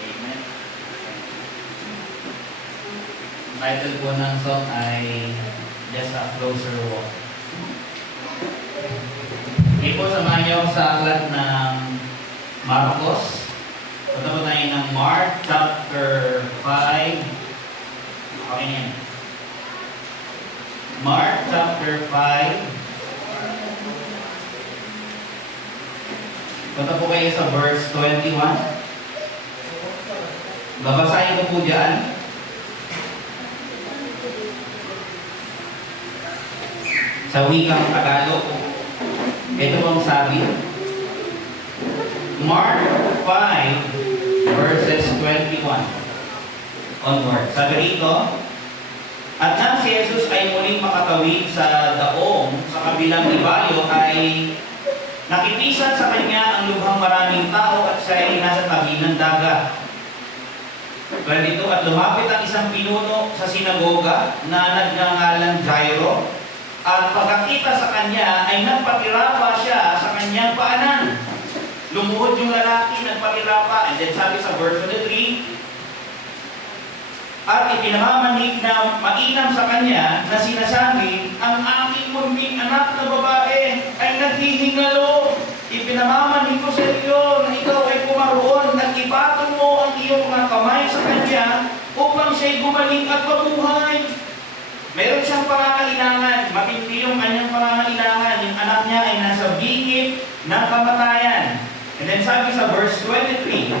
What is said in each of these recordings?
Amen. Ang title po ng song ay Just a Closer Walk. Hindi po, samahan niyo ako sa aklat ng Marcos. Punta po tayo ng Mark chapter 5. Okay yan. Mark chapter 5. Punta po kayo sa verse 21. Babasahin ko po dyan. Sa wikang Tagalog. Ito ang sabi. Mark 5 verses 21 onward. Sabi rito, at nang si Jesus ay muling makatawid sa daong sa kabilang ibayo ay nakipisan sa kanya ang lubhang maraming tao at siya ay nasa tabi ng dagat. 22, at lumapit ang isang pinuno sa sinagoga na nagngangalang Jairo, at pagkakita sa kanya ay nagpatira pa siya sa kanyang paanan. Lumuhod yung lalaki, nagpatira pa. And then sabi sa verse 23, at ipinamamanig na mainam sa kanya na sinasabi, ang aking munting anak na babae ay naghihingalo. Ipinamamanig ko sa iyo na ikaw ay pumaroon at ipatong mo ang iyong mga kamay sa kanya upang siya'y gumaling at mabuhay. Meron siyang pangangailangan, matindi yung kanyang pangangailangan. Yung anak niya ay nasa bingit ng kamatayan. And then sabi sa verse 23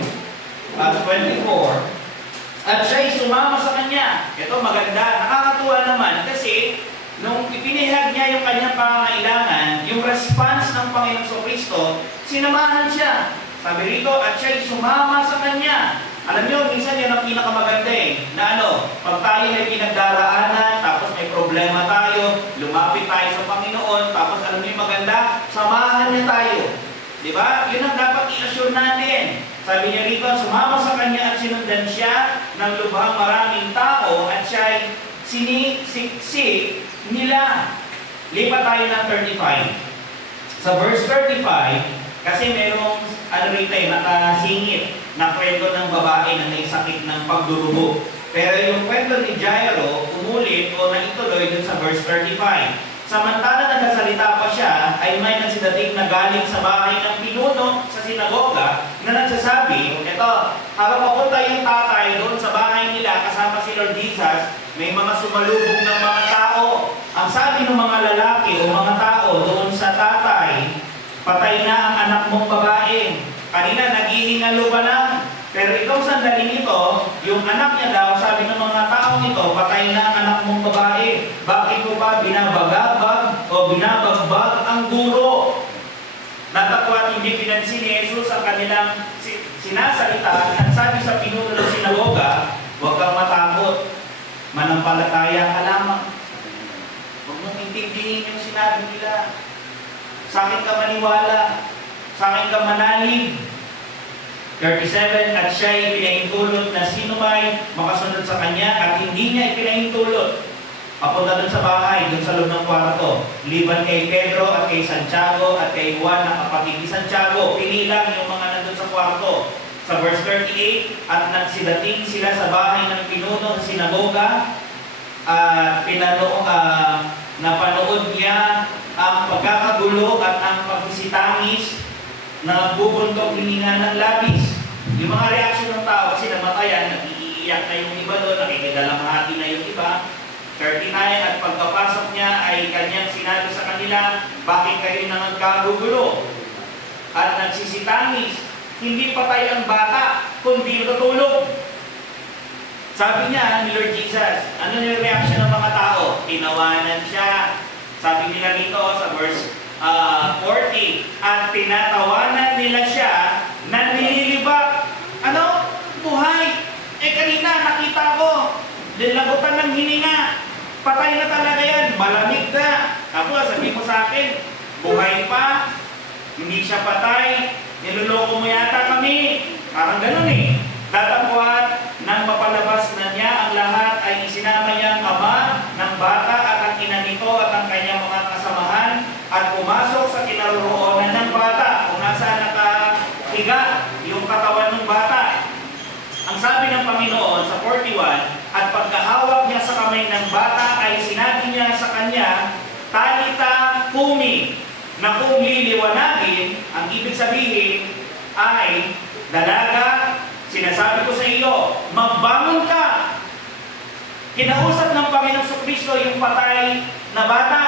at 24, at siya'y sumama sa kanya. Ito maganda, nakakatuwa naman kasi nung ipinihag niya yung kanyang pangangailangan, yung response ng Panginoong Kristo, sinamahan siya. Sabi rito, at siya'y sumama sa kanya. Alam niyo, minsan yan ang pinakamaganda na pag tayo may pinagdaraanan, tapos may problema tayo, lumapit tayo sa Panginoon, tapos alam niyo yung maganda, samahan niya tayo. Diba? Yun ang dapat i-assure natin. Sabi niya rito, sumama sa kanya at sinundan siya ng lubhang maraming tao at siya'y sinisiksik nila. Lipat tayo ng 35. Sa verse 35, kasi merong rito nakasingit na kwento ng babae na may sakit ng pagdurugo. Pero yung kwento ni Jairo, umulit o naituloy dun sa verse 35. Samantala nagsasalita pa siya, ay may nagsidating na galing sa bahay ng pinuno sa sinagoga na nagsasabi, ito, habang papunta yung tatay doon sa bahay nila kasama si Lord Jesus, may mga sumalubog ng mga tao. Ang sabi ng mga lalaki o mga tao doon sa tatay, patay na ang anak mong babae. Kanina naghihingalo pa lang. Pero itong sandaling ito, yung anak niya daw, sabi ng mga taong ito, patay na ang anak mong babae. Bakit mo pa binabagabag o binabagbag ang guro? Natakwa at hindi pinansin ni Jesus ang kanilang sinasalita at sabi sa pinuno ng sinagoga, huwag kang matakot, manampalataya ka lamang. Huwag mong intindihin yung sinabi nila. Sa akin ka maniwala, sa akin ka manalig. 37, at siya'y pinahintulot na sino may makasunod sa kanya at hindi niya ipinahintulot. Papunta doon sa bahay, doon sa loob ng kwarto. Liban kay Pedro at kay Santiago at kay Juan na kapatid ni Santiago. Pili lang yung mga nandun sa kwarto. Sa verse 38, at nagsidating sila sa bahay ng pinuno sa sinagoga at napanood niya ang pagkakagulo at ang pagsisitangis na bubuntok hininga ng labis. Yung mga reaksyon ng tao kasi namatayan, nag-iiyak na yung iba doon, nakikidalamhati na yung iba. 39, at pagkapasok niya ay kanyang sinabi sa kanila, bakit kayo nang nagkagugulo? At nagsisitangis, hindi patay ang bata, kundi natutulog. Sabi niya ni Lord Jesus, ano yung reaction ng mga tao? Tinawanan siya. Sabi nila dito sa verse 40, at tinatawanan nila siya na nililibak. Ano? Buhay. Kanina nakita ko, nilagutan ng hininga. Patay na talaga yan. Malamig na. Tapos sabi mo sa akin, buhay pa. Hindi siya patay. Niloloko mo yata kami. Parang ganun Datapwat nang mapalabas na niya ang lahat ay isinama niya ang ama ng bata at ang ina nito at ang kanyang mga kasamahan at pumasok sa kinaroroonan ng bata. Kung nasaan mahiga yung katawan ng bata. Ang sabi ng Panginoon sa 41, at pagkahawak niya sa kamay ng bata ay sinabi niya sa kanya, Talita kumi, na kung liliwanagin, ang ibig sabihin ay, dalaga, sinasabi ko sa iyo, magbangon ka. Kinausap ng Panginoong Kristo yung patay na bata,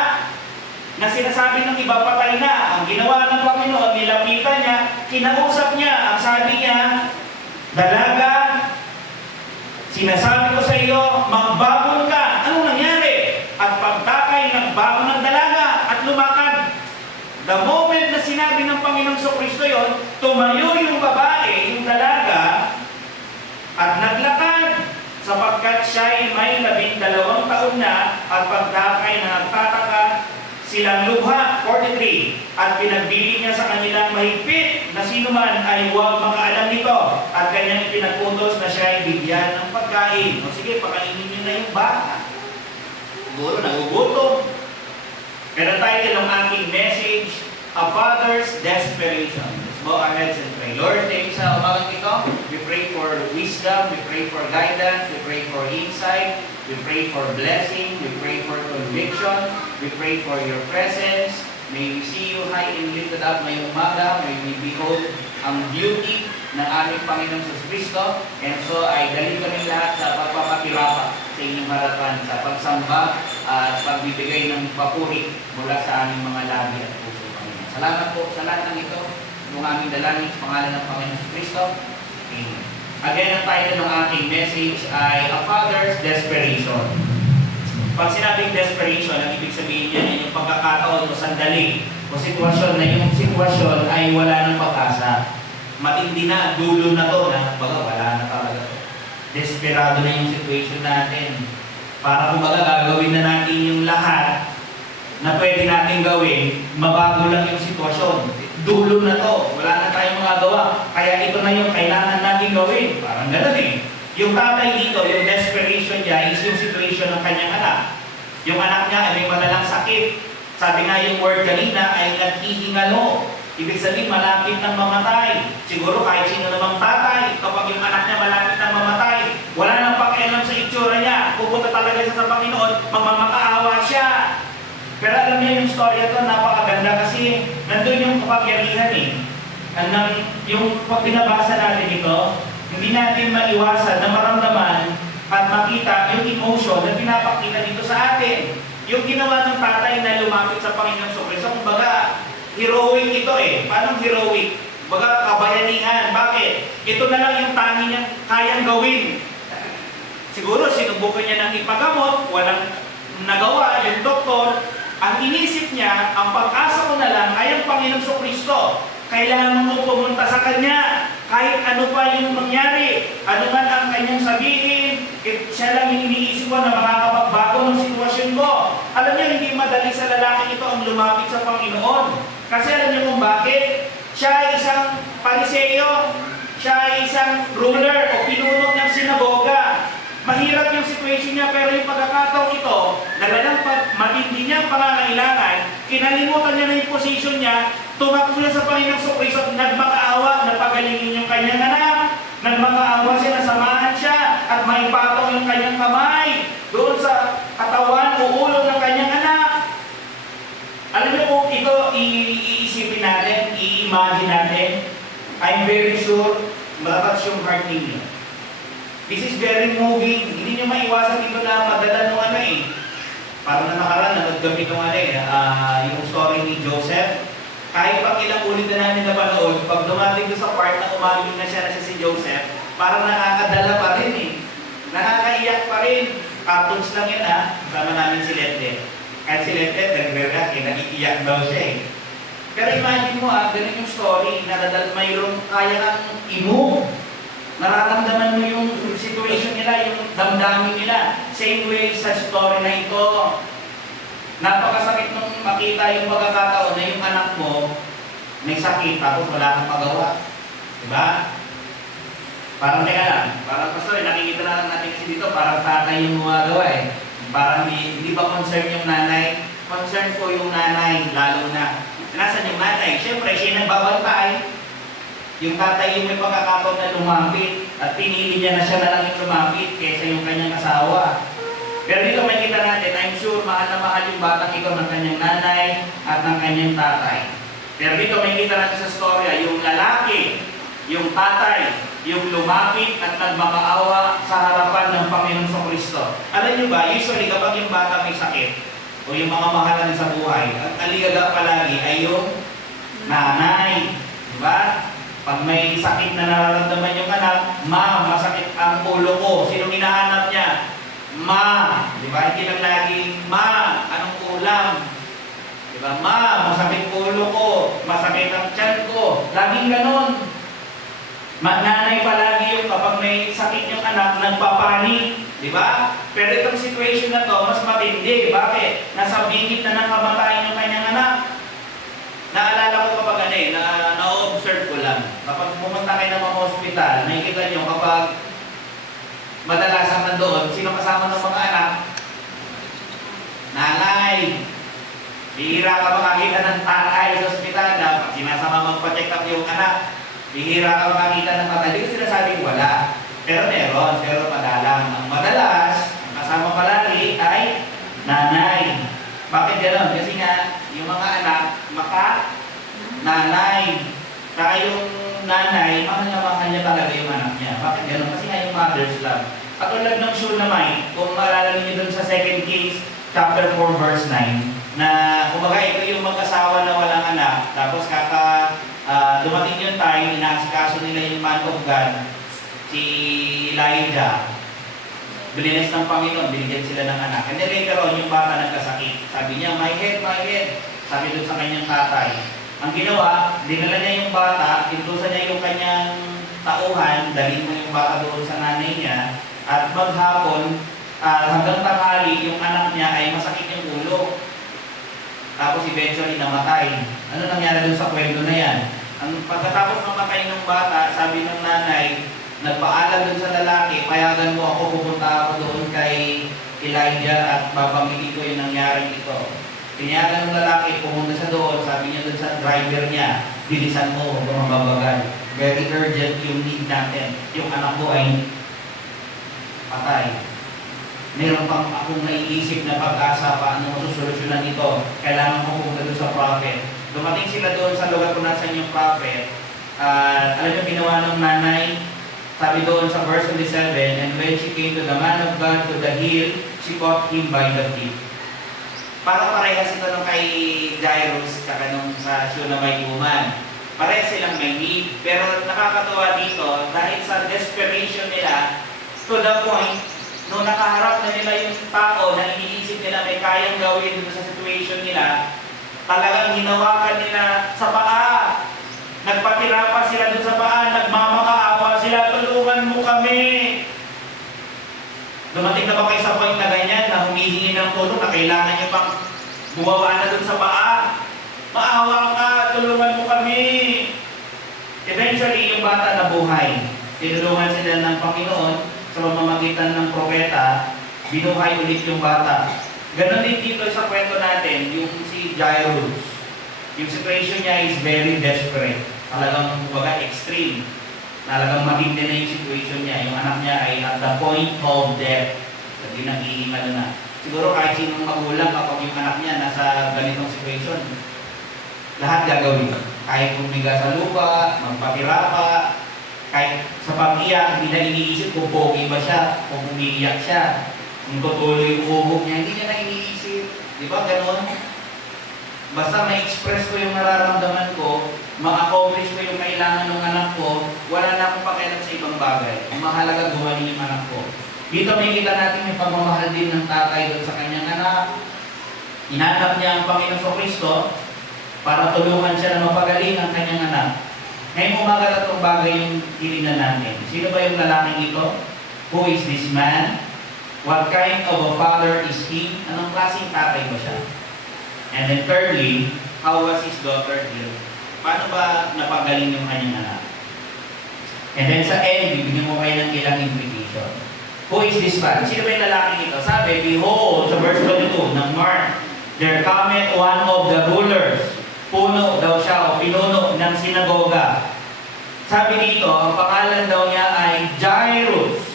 na sinasabi ng iba patay na. Ang ginawa ng Panginoon, nilapitan niya, kinausap niya, ang sabi niya, dalaga, sinasabi ko sa iyo, magbangon ka. Anong nangyari? At pagtakay, nagbangon ng dalaga at lumakad. The moment na sinabi ng Panginoong Kristo yon, tumayo yung babae, yung dalaga, at naglakad, sapagkat siya ay may 12 taon na, at pagtakay na nagtataka, silang lubha, 43, at pinagbili niya sa kanilang mahigpit na sino man ay huwag makaalam nito, at kanyang pinagputos na siya ay bigyan ng pagkain. O sige, pakainin niyo na yung bata. Siguro nagugutom. Pero title ng aking message, A Father's Desperation. Let's go ahead and pray. Lord, thank you sa umagang ito. We pray for wisdom, we pray for guidance, we pray for insight, we pray for blessing, we pray for conviction, we pray for your presence. May we see you high and lifted up ngayong umaga. May we behold ang beauty ng aming Panginoong Kristo. And so ay dalhin kami lahat sa pagpapakilapa sa inyong harapan, sa pagsamba at pagbibigay ng papuri mula sa aming mga labi at puso, Panginoon. Salamat po sa lahat ng ito. Yung aming dalangin sa pangalan ng Panginoong Kristo. Amen. Again, ang title ng aking message ay A Father's Desperation. Pag sinabing desperation, ang ibig sabihin niya ay yung pagkakataon o sandali o sitwasyon na yung sitwasyon ay wala ng pag-asa. Matindi na, dulo na to, na baga wala na talaga. Desperado na yung situation natin. Para kumbaga gagawin na natin yung lahat na pwede natin gawin, mabago lang yung sitwasyon. Dulo na to, wala na tayong magagawa. Kaya ito na yung kailangan natin gawin. Parang gano'n eh. Yung tatay dito, yung desperation niya is yung situation ng kanyang anak. Yung anak niya ay may madalang sakit. Sabi nga yung word kanina ay naghihingalo. Ibig sabihin, malapit ng mamatay. Siguro kahit sino namang tatay, kapag yung anak niya malapit ng mamatay, wala nang pakialam sa itsura niya. Pupunta talaga siya sa Panginoon, magmamakaawa siya. Pero alam niyo yung story ito, napakaganda kasi nandun yung kapagyarihan eh. Yung pag binabasa natin ito, hindi natin maiwasan na maramdaman at makita yung emotion na pinapakita dito sa atin. Yung ginawa ng tatay na lumapit sa Panginoong Kristo, kumbaga, heroic ito eh. Paano heroic? Kumbaga, kabayanihan. Bakit? Ito na lang yung tangi niyang kayang gawin. Siguro, sinubukan niya ng ipagamot, walang nagawa, yung doktor. Ang inisip niya, ang pag-asa ko na lang ay ang Panginoong Kristo. Kailangan mo pumunta sa Kanya. Kahit ano pa yung mangyari, ano man ang kanyang sabihin, siya lang yung iniisip ko na makakapagbago ng sitwasyon ko. Alam niyo, hindi madali sa lalaki ito ang lumapit sa Panginoon. Kasi alam niyo kung bakit? Siya ay isang pariseyo, siya ay isang ruler o pinuno ng sinagoga. Mahirap yung situation niya, pero yung pagkakataong ito, dalalang matindi niya ang pangangailangan, kinalimutan niya na yung position niya, tumakbo niya sa Panginoong Kristo, nagmakaawa, napagalingin yung kanyang anak, nagmakaawa siya, nasamahan siya, at maipatong yung kanyang kamay doon sa katawan o ulo ng kanyang anak. Alam niyo kung ito iisipin natin, i-imagine natin, I'm very sure, matatouch yung heart ninyo. This is very moving. Hindi nyo maiwasan dito na madala nung ano eh. Parang na nakaraan, naggamit nung ano eh, yung story ni Joseph. Kahit pag ilang ulit na namin napanood, pag dumating sa part na umaming na siya si Joseph, parang nakakadala pa rin eh. Nakakaiyak pa rin. Cartoons lang yan ha. Sama namin si Letlet. Kahit si Letlet, nagre-react eh, nakikiyak daw siya eh. Pero imagine mo ganun yung story, mayroong kaya kang imo. Nararamdaman mo yung situation nila, yung damdamin nila. Same way sa story na ito. Napakasakit nung makita yung pagkakataon na yung anak mo may sakit tapos wala kang magawa. Diba? Parang teka lang, parang pastor, nakikita na lang natin kasi dito, parang tatay yung gumagawa eh. Parang hindi ba concern yung nanay? Concern ko yung nanay, lalo na. Nasaan yung nanay? Siyempre, siya nagbabantay. Yung tatay yung may pagkakataon na lumapit at pinili niya na siya na lang yung lumapit kaysa yung kanyang asawa. Pero dito may kita natin, I'm sure mahal na mahal yung batang ito ng kanyang nanay at ng kanyang tatay. Pero dito may kita natin sa storya, yung lalaki, yung tatay, yung lumapit at nagmakaawa sa harapan ng Panginoong Kristo. Alam niyo ba, usually kapag yung bata may sakit o yung mga mahalan sa buhay, ang aligaga palagi ay yung nanay. Diba? Pag may sakit na nararamdaman yung anak, ma, masakit ang ulo ko. Sino hinahanap niya? Ma. Diba? Hindi lang laging, ma, anong ulam? Diba? Ma, masakit ulo ko. Masakit ang tiyan ko. Laging ganon. Nanay palagi yung kapag may sakit yung anak, nagpapanik. Diba? Pero itong situation na to, mas matindi. Bakit? Nasa bingit na ng kamatayan yung kanyang anak. Naalala ko kapag na-observe ko lang. Kapag pumunta kayo ng mga hospital, nakikita nyo kapag madalasang nandoon, sino kasama ng mga anak? Nanay. Bihira ka makakita ng tatay sa hospital na sinasama magpa-check up yung anak. Bihira ka makakita ng tatay. Hindi ko sinasabing wala. Pero meron, pero madalang. Ang madalas, ang kasama palagi ay nanay. Bakit gano'n? Kasi nga, yung mga anak, nanay. Saka yung nanay, mahal niya talaga yung anak niya. Bakit gano'n? Kasi nga yung mother's love. Katulad ng Shunammite, kung maalala niyo dun sa 2 Kings, chapter 4, verse 9, na kumbaga ito yung mag-asawa na walang anak, tapos dumating yung time, inaasikaso nila yung man of God, si Elijah. Bilinis ng Panginoon, binigyan sila ng anak. And then later on, yung bata nagkasakit. Sabi niya, my head. Sabi doon sa kanyang tatay. Ang ginawa, dinala niya yung bata, inutusan niya yung kanyang tauhan, dalhin mo yung bata doon sa nanay niya, at maghapon, hanggang tanghali, yung anak niya ay masakit yung ulo. Tapos eventually namatay. Ano nangyari doon sa kwento na yan? Ang pagkatapos mamatay ng bata, sabi ng nanay, nagpaalam dun sa lalaki, payagan mo ako, pupunta ako doon kay Elijah at babanggitin ko yung nangyari ito. Pinayagan ng lalaki, pumunta siya doon, sabi niya doon sa driver niya, bilisan mo, huwag kang mababagal. Very urgent yung need natin. Yung anak mo ay patay. Meron pang akong naiisip na pag-asa paano masusolusyonan ito. Kailangan ko pumunta doon sa prophet. Dumating sila doon sa lugar kung nasan yung prophet. Alam niyo, ginawa ng nanay, sabi doon sa verse 27, and when she came to the man of God to the hill, she caught him by the feet. Para parehas ito nung kay Jairus tsaka nung sa Shunammite woman. Parehas silang may need. Pero nakakatuwa dito, dahil sa desperation nila, to the point, nung nakaharap na nila yung tao na iniisip nila may kayang gawin dito sa situation nila, talagang hinawakan nila sa paa. Nagpatira pa sila dun sa paa, nagmamakaawa sila, tulungan mo kami. Dumating na ba kayo sa point na ganyan, na humihingi ng tulong, na kailangan nyo pang bumawa na dun sa paa? Maawa ka, tulungan mo kami. Eventually, yung bata nabuhay. Tinulungan sila ng Panginoon sa pamamagitan ng propeta, binuhay ulit yung bata. Ganon din dito sa kwento natin, yung si Jairus. Yung situation niya is very desperate. Talagang kumbaga extreme. Talagang matindi na yung situation niya. Yung anak niya ay at the point of death. Sabi nag-iimal na. Siguro kahit sinong magulang kapag yung anak niya nasa ganitong situation, lahat gagawin. Kahit pumiga sa lupa, magpatira pa, kahit sa pag-iyak, hindi na iniisip kung pogi ba siya, kung umiiyak siya, kung tutuloy yung uhog niya, hindi niya na iniisip. Di ba? Ganon. Basta ma-express ko yung nararamdaman ko, ma-accomplish ko yung kailangan ng anak ko, wala na akong pakialam sa ibang bagay. Ang mahalaga, gumaling yung anak ko. Dito may kita natin yung pagmamahal din ng tatay doon sa kanyang anak. Inanap niya ang Panginoong Kristo para tulungan siya na mapagaling ang kanyang anak. Ngayon umaga na itong bagay yung tinignan natin. Sino ba yung lalaking ito? Who is this man? What kind of a father is he? Anong klaseng tatay ba siya? And then thirdly, how was his daughter healed? Paano ba napagaling yung kanyang anak? And then sa end, bibigyan mo kayo ng ilang implication. Who is this man? Sino ba yung lalaking ito? Sabi, behold, sa verse 22 ng Mark, there cometh one of the rulers. Puno daw siya o pinuno ng sinagoga. Sabi dito, ang pangalan daw niya ay Jairus.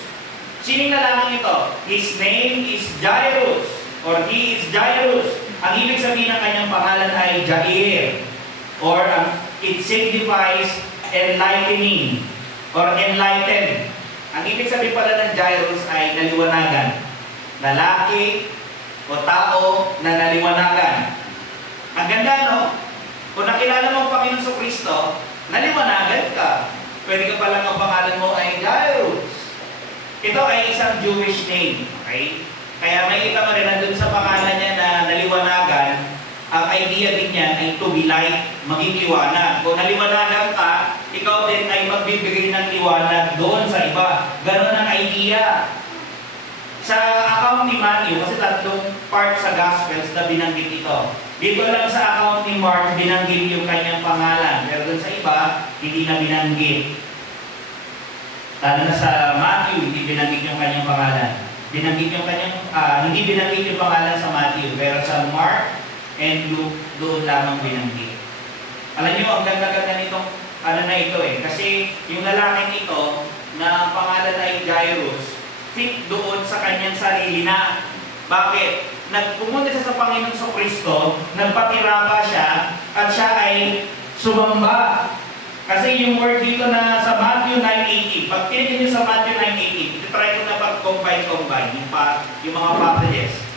Sining lalaking ito? His name is Jairus, or he is Jairus. Ang ibig sabihin ng kanyang pangalan ay Jair, or it signifies enlightening, or enlightened. Ang ibig sabihin pala ng Jairus ay naliwanagan. Lalaki o tao na naliwanagan. Ang ganda, no? Kung nakilala mo ang Panginoon Kristo, naliwanagan ka. Pwede ka palang ang pangalan mo ay Jairus. Ito ay isang Jewish name. Okay? Kaya may kita mo rin nandun sa pangalan niya na naliwanagan, ang idea din niyan ay to be light, maging liwanag. Kung naliwanagan ka, ikaw din ay magbibigay ng liwanag doon sa iba. Ganon ang idea. Sa account ni Matthew, kasi tatlong part sa Gospels na binanggit ito. Dito lang sa account ni Mark, binanggit yung kanyang pangalan. Pero doon sa iba, hindi na binanggit. Lalo na sa Matthew, hindi binanggit yung kanyang pangalan. Binanggit yung kanyang, hindi binanggit yung pangalan sa Matthew, pero sa Mark and Luke, doon lamang binanggit. Alam niyo, ang ganda-ganda nitong na ito kasi yung lalaking ito, na ang pangalan ay Jairus, fit doon sa kanyang sarili na. Bakit? Nagpumunta siya sa Panginoong Kristo, nagpakirapa siya, at siya ay sumamba. Kasi yung word dito na sa Matthew 9:18, pag tinignan niyo sa Matthew 9:18, ito-try ko na pag-combine yung mga passages.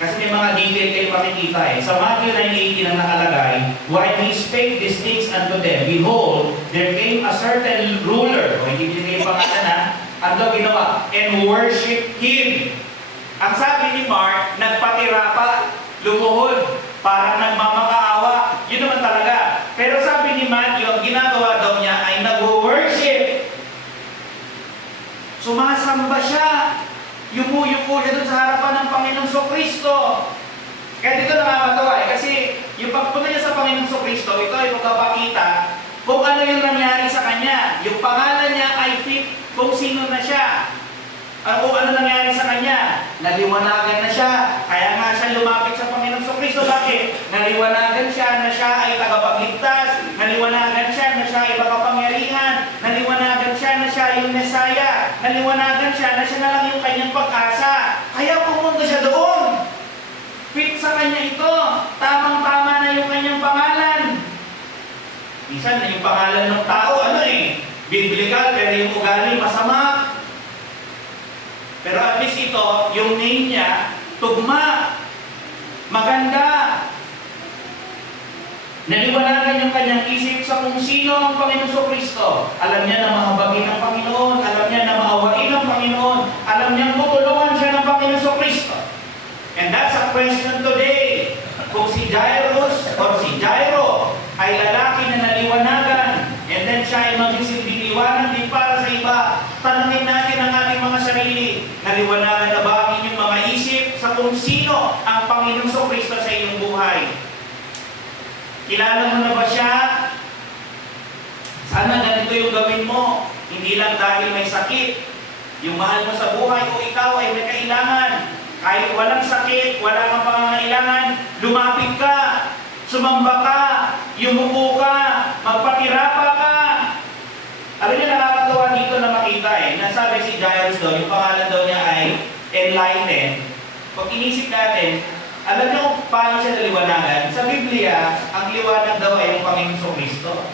Kasi may mga detail kayo makikita Sa Matthew 9:18 ang nakalagay, while he spake these things unto them, behold, there came a certain ruler, o hindi binigay yung pangalan na, ano ginawa? And worship Him. Ang sabi ni Mark, nagpatirapa, lumuhod, parang nagmamakaawa. Yun naman talaga. Pero sabi ni Matthew, ang ginagawa daw niya ay nag-worship. Sumasamba siya. Yumuko siya doon sa harapan ng Panginoong Kristo. Kaya dito nakakatawa kasi yung pagpunta niya sa Panginoong Kristo, ito ay magpapakita kung ano yung nangyari sa kanya. Yung pangalan niya ay fit kung sino na siya. Kung ano nangyari sa kanya, naliwanagan na siya. Kaya nga siya lumapit sa Panginoong Kristo. Bakit? Naliwanagan siya na siya ay tagapagligtas. Naliwanagan siya na siya ay makapangyarihan. Naliwanagan siya na siya yung Mesaya. Naliwanagan siya na siya na lang yung kanyang pag-asa. Kaya pumunta siya doon. Fit sa kanya ito. Tamang-tama na yung kanyang pangalan. Minsan na yung pangalan ng tao, biblical, pero yung ugali masama. Pero at least ito, yung name niya, tugma, maganda. Naliwanagan yung kanyang isip sa kung sino ang Panginoon Kristo. Alam niya na mahabagin ng Panginoon, alam niya na maawain ng Panginoon, alam niya tutulungan siya ng Panginoon Kristo. And that's a question today. Kung si Jairus or si Jairo ay lalaki na naliwanagan, and then siya ay magsisilbing liwanag din para sa iba, tanungin natin ang ating mga sarili, naliwanagan na ba ang inyong mga isip sa kung sino ang Panginoong Kristo sa iyong buhay? Kilala mo na ba siya? Sana ganito yung gawin mo, hindi lang dahil may sakit, yung mahal mo sa buhay o ikaw ay may kailangan. Kahit walang sakit, wala kang pangangailangan, lumapit ka, sumamba ka, yumuko ka, magpakirapa ka. Alam niyo, nakakatawa dito na makita nasabi si Jairus doon, yung pangalan daw niya ay enlightened. Pag inisip natin, alam niyo kung paano siya naliwanagan? Sa Biblia, ang liwanag daw ay yung Panginoong Kristo.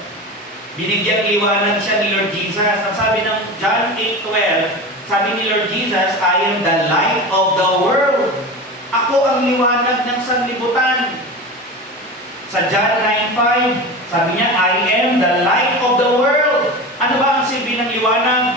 Binigyan liwanag siya ni Lord Jesus. Ang sabi ng John 8:12, sabi ni Lord Jesus, I am the light of the world. Ako ang liwanag ng sanlibutan. Sa John 9:5, sabi niya, I am the light of the world. Ano ba ang silbi ng liwanag?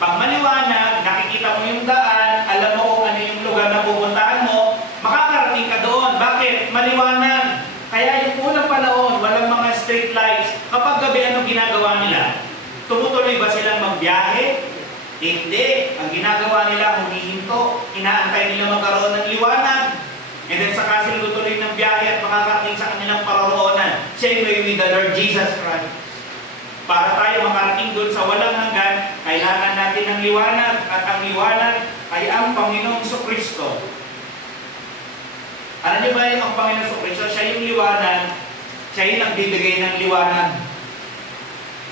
Pag maliwanag, nakikita mo yung daan, alam mo kung ano yung lugar na pupuntahan mo, makakarating ka doon. Bakit? Maliwanag. Kaya yung unang panahon, walang mga street lights. Kapag gabi, anong ginagawa nila? Tumutuloy ba silang magbiyahe? Hindi. Ang ginagawa nila, humihinto. Inaantay nila magkaroon ng liwanag. And then saka sila tutuloy ng biyahe at makakarating sa kanilang paroroonan. Same way with the Lord Jesus Christ. Para tayo makarating doon sa walang hanggan, kailangan natin ng liwanag. At ang liwanag ay ang Panginoong Kristo. Alam niyo ba ang Panginoong Kristo? Siya yung liwanag. Siya yung nagbibigay ng liwanag.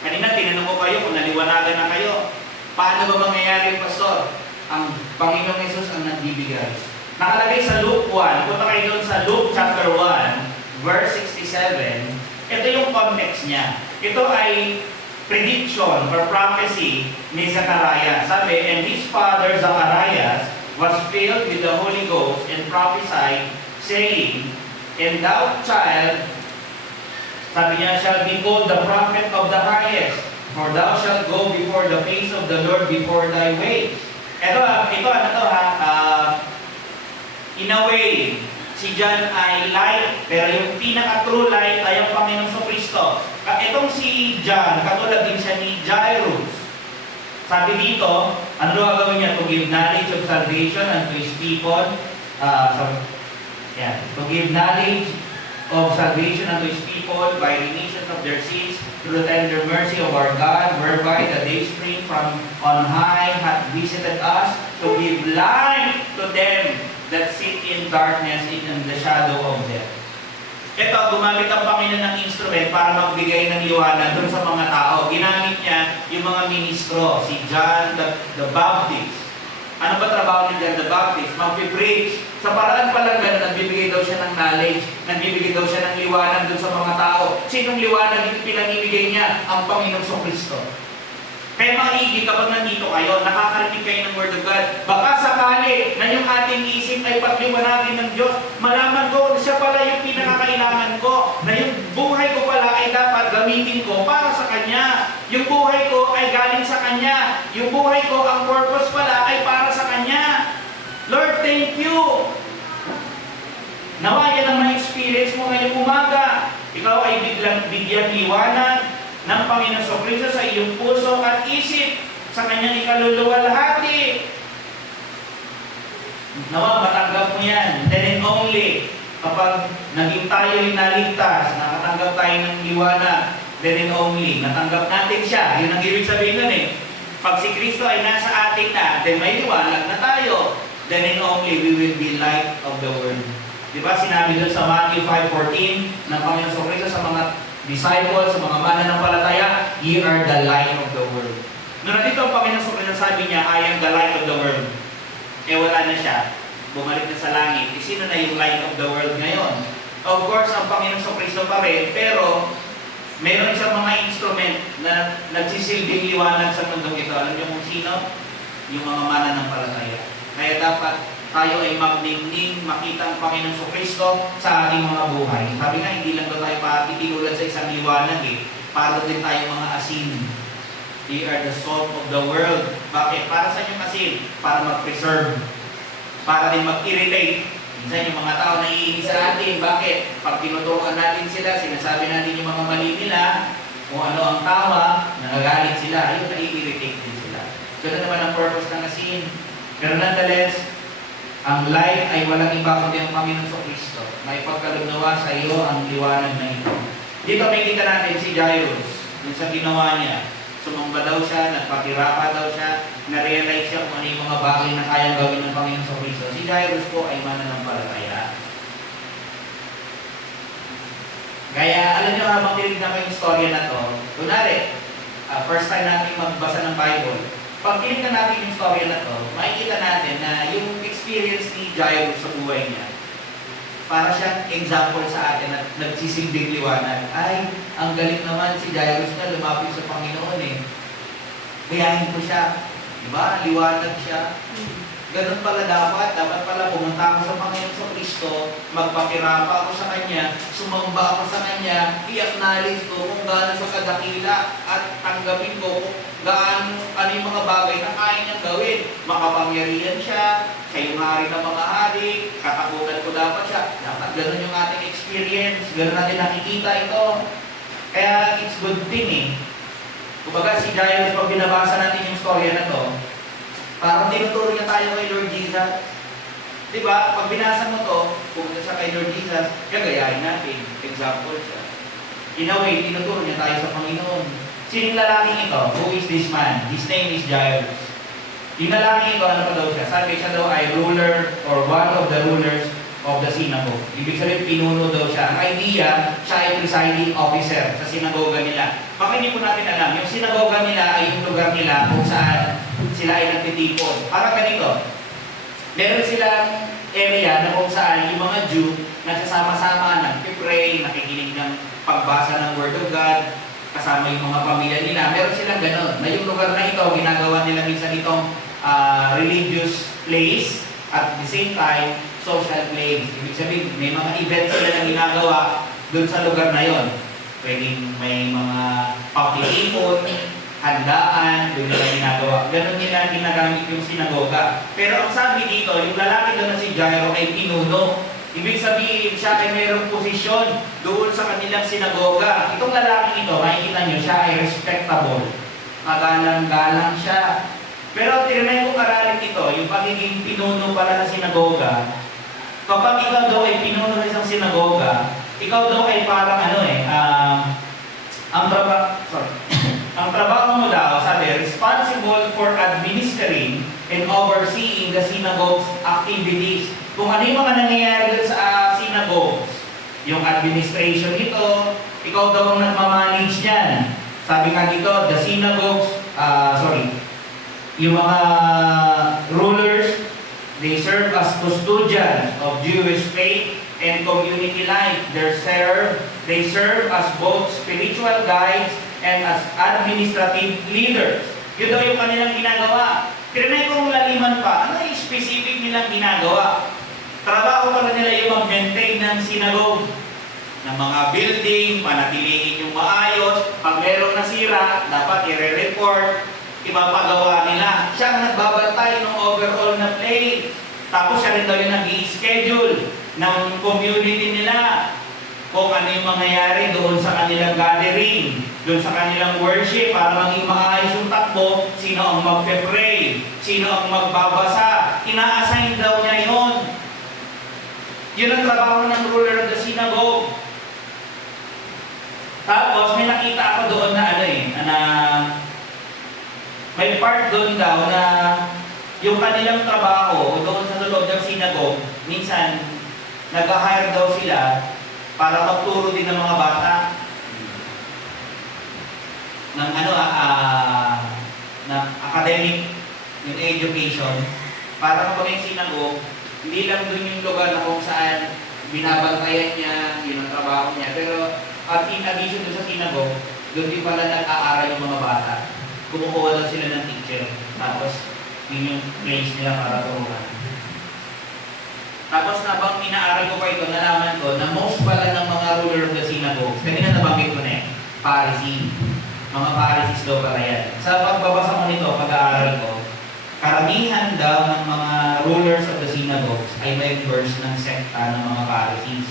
Kanina, tinanong ko kayo kung naliwanagan na kayo. Paano ba mangyayari, Pastor? Ang Panginoong Yesus ang nagbibigay. Nakalagay sa Luke 1, punta kayo doon sa Luke chapter 1, verse 67. Ito yung context niya. Ito ay prediction or prophecy ni Zacharias. Sabi, and his father Zacharias was filled with the Holy Ghost and prophesied, saying, and thou child, sabi niya, shall be called the prophet of the highest, for thou shalt go before the face of the Lord before thy ways. Ito ano to ha, in a way, si John ay light, pero yung pinaka-true light ay ang Panginoong Kristo. Itong si John, katulad din siya ni Jairus. Sabi dito, ano gagawin niya? To give knowledge of salvation unto his people. To give knowledge of salvation unto his people by remission of their sins through the tender mercy of our God, whereby the day spring from on high hath visited us to give light to them that sit in darkness in the shadow of death. Ito, gumamit ang Panginoon ng instrument para magbigay ng liwanag doon sa mga tao. Ginamit niya yung mga ministro, si John the Baptist. Ano ba trabaho ni John the Baptist? Mag-preach. Sa paraan pa lang gano'n, nagbibigay daw siya ng knowledge, nagbibigay daw siya ng liwanag doon sa mga tao. Sinong liwanag yung pinangibigay niya? Ang Panginoong Kristo. Kaya maigi kapag nandito kayo, nakakarinig kayo ng Word of God, baka sakali na yung ating isip ay pagliwanagin ng Diyos, malaman ko na siya pala yung pinakakailangan ko, na yung buhay ko pala ay dapat gamitin ko para sa Kanya. Yung buhay ko ay galing sa Kanya. Yung buhay ko, ang purpose pala ay para sa Kanya. Lord, thank you! Nawa yan ang ma-experience mo ngayong umaga. Ikaw ay bigyan liwanag ng Panginoong Kristo sa iyong puso at isip, sa kanyang ikaluluwalhati. Nawa, matanggap mo yan. Then and only, kapag naging tayo'y naligtas, nakatanggap tayo ng liwanag, then and only, natanggap natin siya. Yun ang ibig sabihin nun eh. Pag si Kristo ay nasa atin na, then may liwanag na tayo. Then and only, we will be light of the world. Diba, sinabi doon sa Matthew 5:14 ng Panginoong Kristo sa mga disciples, sa mga mananampalataya, ye are the light of the world. Nung nandito ang Panginoon Kristo, sabi niya, I am the light of the world. Eh wala na siya. Bumalik na sa langit. Eh sino na yung light of the world ngayon? Of course, ang Panginoon Kristo pa rin, pero meron siyang mga instrument na nagsisilbing liwanag sa mundong ito. Alam niyo kung sino? Yung mga mananampalataya. Kaya dapat tayo ay magningning, makita ang Panginoong Kristo sa ating mga buhay. Sabi nga, hindi lang daw tayo patitulad sa isang liwanag eh. Para din tayo mga asin. They are the salt of the world. Bakit? Para sa inyong asin? Para mag-preserve. Para din mag-irritate. Minsan yung mga tao naiinis sa atin. Bakit? Pag tinuturuan natin sila, sinasabi natin yung mga mali nila, kung ano ang tama, nagagalit sila. Ayun, nai-irritate din sila. So, ito naman ang purpose ng asin. Pero nonetheless, ang light ay walang iba kundi ang Panginoong Kristo. May pagkalugnawa sa iyo ang liwanag na ito. Dito may kita natin si Jairus. Yung sa ginawa niya, sumamba daw siya, nagpakirapa daw siya, na-realize siya kung ano yung mga bagay na kayang gawin ng Panginoong Kristo. Si Jairus po ay mananampalataya. Kaya alam niyo, habang tinignan ko yung istorya na to, kunwari, first time natin magbasa ng Bible, pag tinignan natin yung storya na to, makikita natin na yung experience ni Jairus sa buhay niya, para siyang example sa atin at nagsisilbing liwanag. Ay, ang galing naman si Jairus na lumapit sa Panginoon eh. Gayahin ko siya. Diba? Liwanag siya. Ganun pala dapat. Dapat pala pumunta ako sa Panginoon sa Kristo, magpakirapa ako sa Kanya, sumamba ako sa Kanya, i-acknowledge ko kung gaano siya kadakila at tanggapin ko kung gaano ano yung mga bagay na kaya niyang gawin. Makapangyarihan siya, siya yung hari ng mga hari, katakutan ko dapat siya. Dapat ganun yung ating experience, ganun natin nakikita ito. Kaya it's good thing eh. Kumbaga si Jairus, pag binabasa natin yung storya na to, parang tinuturo niya tayo kay Lord Jesus. Diba? Pag binasa mo to, pumunta siya kay Lord Jesus, gagayahin natin. Example siya. In a way, tinuturo niya tayo sa Panginoon. Sinong lalaking ito? Who is this man? His name is Jairus. Yung lalaking ito, ano pa daw siya? Sabi siya daw ay ruler or one of the rulers of the synagogue. Ibig sabihin, pinuno daw siya. Ang idea, siya ay presiding officer sa sinagoga nila. Baka hindi po natin alam, yung sinagoga nila ay yung lugar nila kung saan sila ay nagtitipon. Para ganito, meron silang area na kung saan yung mga Jew nagsasama-sama, nagpipray, nakikinig ng pagbasa ng Word of God, kasama yung mga pamilya nila. Meron silang ganun, na yung lugar na ito, ginagawa nila minsan itong religious place, at the same time, social place. Ibig sabihin, may mga events sila na ginagawa doon sa lugar na yon. Pwedeng may mga pagtitipon, handaan, doon nila ginagawa. Ganon nila ginagamit yung sinagoga. Pero ang sabi dito, yung lalaki doon na si Jairo ay pinuno. Ibig sabihin, siya ay mayroong posisyon doon sa kanilang sinagoga. Itong lalaki ito, makikita nyo, siya ay respectable. Magalang-galang siya. Pero tinanay ko karalin ito, yung pagiging pinuno pala ng sinagoga, kapag ikaw daw ay pinuno ng isang sinagoga, ikaw daw ay parang ang trabaho mo daw, sabi, responsible for administering and overseeing the synagogue's activities. Kung ano yung mga nangyayari doon sa synagogues, yung administration nito, ikaw daw ang nagmamanage yan. Sabi nga dito, the synagogues, yung mga rulers, they serve as custodians of Jewish faith and community life. They serve as both spiritual guides and as administrative leaders. Yun daw yung kanilang ginagawa. Tinanay kong laliman pa, ano yung specific nilang ginagawa? Trabaho pala nila yung mag-maintain ng synagogue, ng mga building, panatilihin yung maayos. Pag merong nasira, dapat i-report, ipapagawa nila. Siya ang nagbabantay ng overall na place. Tapos siya rin daw yung nag-i-schedule ng community nila kung ano yung mangyayari doon sa kanilang gathering, doon sa kanilang worship, para maging maayos yung takbo, sino ang magpe-pray, sino ang magbabasa. Ina-assign daw niya yun. Yun ang trabaho ng ruler of the synagogue. Tapos may nakita ako doon na may part doon daw na yung kanilang trabaho doon sa loob ng synagogue, minsan nag-hire daw sila para magturo din ng mga bata ng ng academic, yung education, para kapag yung synagogue, hindi lang doon yung lugar na kung saan binabantayan niya, yun ang trabaho niya. Pero at in addition doon sa synagogue, doon din pala nag-aaral yung mga bata. Kumukuha daw sila ng teacher. Tapos, yun yung place nila para turuan. Tapos, nabang inaaral ko pa ito, nalaman ko na most pala ng mga ruler of the synagogue, kanina nabanggit ko na Pharisee. Mga Pharisees daw pala yan. Sa pagbabasa ko nito, pag-aaral ko, karamihan daw ng mga rulers of the synagogues ay members ng sekta ng mga Pharisees.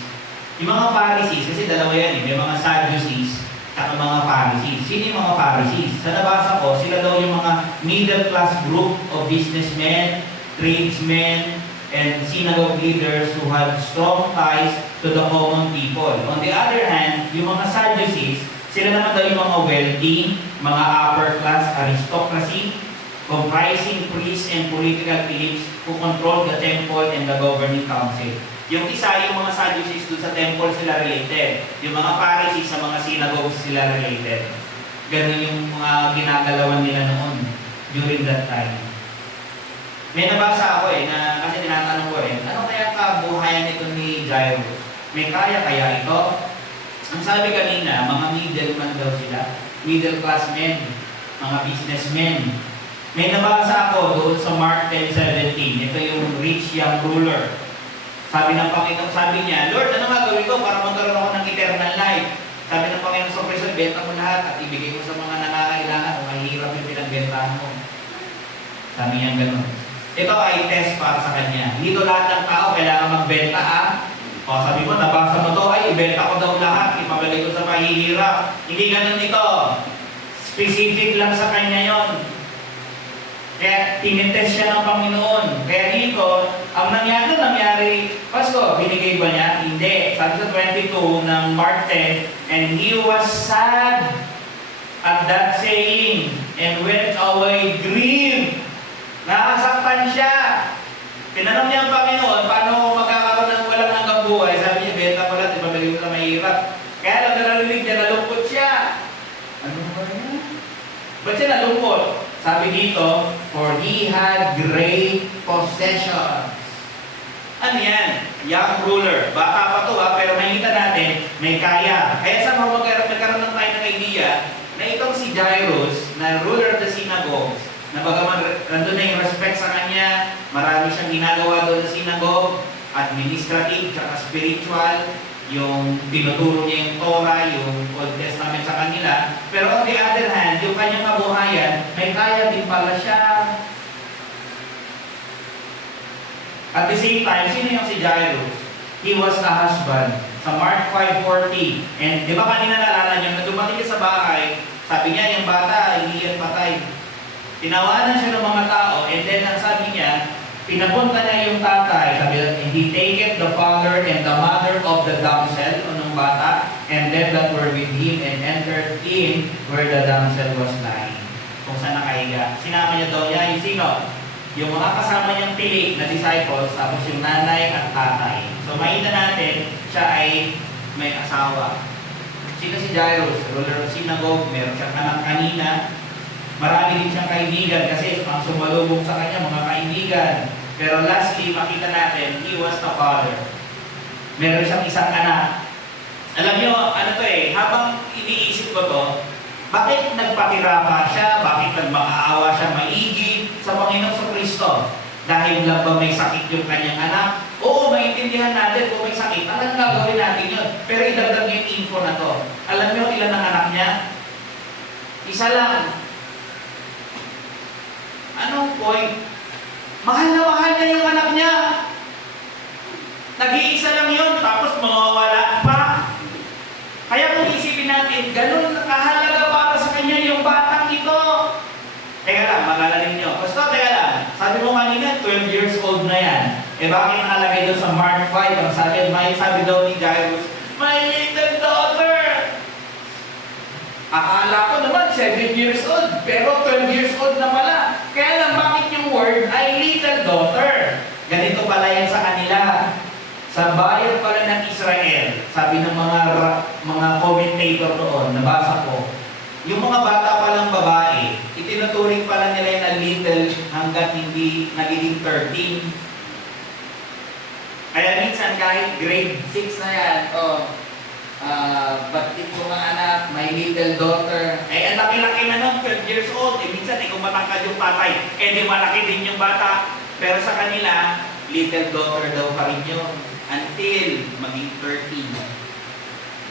Yung mga Pharisees, kasi dalawa yan may mga Sadducees at mga Pharisees. Sino yung mga Pharisees? Sa nabasa ko, sila daw yung mga middle class group of businessmen, tradesmen, and synagogue leaders who had strong ties to the common people. On the other hand, yung mga Sadducees, sila naman daw yung mga wealthy, mga upper class aristocracy, comprising priests and political elites who control the temple and the governing council. Yung isa, yung mga Sadducees doon sa temple sila related. Yung mga Pharisees sa mga synagogues sila related. Ganun yung mga ginagalawan nila noon during that time. May nabasa ako na kasi tinatanong ko ano kaya kabuhayan nito ni Jairo? May kaya ito? Ang sabi kanina, mga middleman daw sila. Middle class men, mga businessmen. May nabasa ako doon sa Mark 10:17. Ito yung rich young ruler. Sabi ng Panginoon, sabi niya, Lord, ano nga gawin ko para magkaroon ako ng eternal life? Sabi ng Panginoon sa Kristo, benta mo lahat at ibigay mo sa mga nangangailangan o mahirap yung pinagbentahan mo. Sabi niya gano'n. Ito ay test para sa kanya. Dito lahat ng tao kailangan magbenta O sabi mo, nabasa mo to, ay ibenta ko daw lahat, ipabalik ko sa mahihirap. Hindi ganun ito. Specific lang sa kanya yon. Kaya tinitest siya ng Panginoon. Kaya dito, ang nangyari, Pasko, binigay ba niya? Hindi. Sabi sa 22 ng Mark 10, and he was sad at that saying, and went away grieved. Nakasaktan siya. Tinanong niya ang Panginoon, paano magkakaroon ng walang Ba't siya nalungkot? Sabi dito, for he had great possessions. Ano yan? Young ruler. Bata pa to ha, pero makikita natin, may kaya. Kaya sa mga nagkaroon ng tayo ng idea na itong si Jairus, na ruler of the synagogue, na bagaman nandun na yung respect sa kanya, marami siyang ginagawa doon sa synagogue, administrative, tsaka spiritual, yung tinuturo niya yung Torah, yung Old Testament sa kanila. Pero on the other hand, yung kanyang kabuhayan, may kaya din pala siya. At the same time, sino yung si Jairus? He was a husband. Sa Mark 5:40. And di ba kanina naalala niyo, na dumating sa bahay, sabi niya, yung bata, hindi yan patay. Tinawanan siya ng mga tao, and then ang sabi niya, pinapunta niya yung tatay, sabi niya, and he taketh the father and the mother of the damsel, o ng bata, and them that were with him, and entered in where the damsel was lying. Kung saan nakahiga. Sinama niya daw niya, yung sino? Yung mga kasama niyang pili na disciples, tapos yung nanay at tatay. So makita natin, siya ay may asawa. Sino si Jairus? Ruler of synagogue, meron siyang anak kanina. Marami din siyang kaibigan kasi ang sumalubong sa kanya, mga kaibigan. Pero lastly, makita natin, he was the father. Meron siyang isang anak. Alam niyo, ano to habang iniisip ko to, bakit nagpatira pa siya? Bakit nagmakaawa siya maigi sa Panginoong Kristo? Dahil lang ba may sakit yung kanyang anak? Oo, maintindihan natin kung may sakit. Alam gagawin natin yun. Pero idagdag yung info na to. Alam niyo ilan ang anak niya? Isa lang. Anong point? Mahal na mahal niya yung anak niya. Nag-iisa lang yun, tapos mawawala pa. Kaya kung isipin natin, ganun kahalaga para sa kanya yung batang ito. Teka lang, mag-alala ninyo. Basta, teka lang. Sabi mo kanina, 12 years old na yan. Eh bakit nakalagay doon sa Mark 5? Ang sabi daw ni Jairus, my little daughter. Akala ko naman 7 years old, pero 12 years old na pala. Kaya lang bakit yung word ay little daughter? Ganito pala yan sa kanila. Sa bayan pala ng Israel, sabi ng mga commentator doon, nabasa ko, yung mga bata palang babae, itinuturing pala nila yung na little hanggat hindi nagiging 13. Kaya minsan kahit grade 6 na yan, ba't ko mga anak, my little daughter, ang laki-laki na nun, 12 years old, minsan kung matangkad yung tatay, di malaki din yung bata, pero sa kanila, little daughter daw pa rin yun, until maging 13.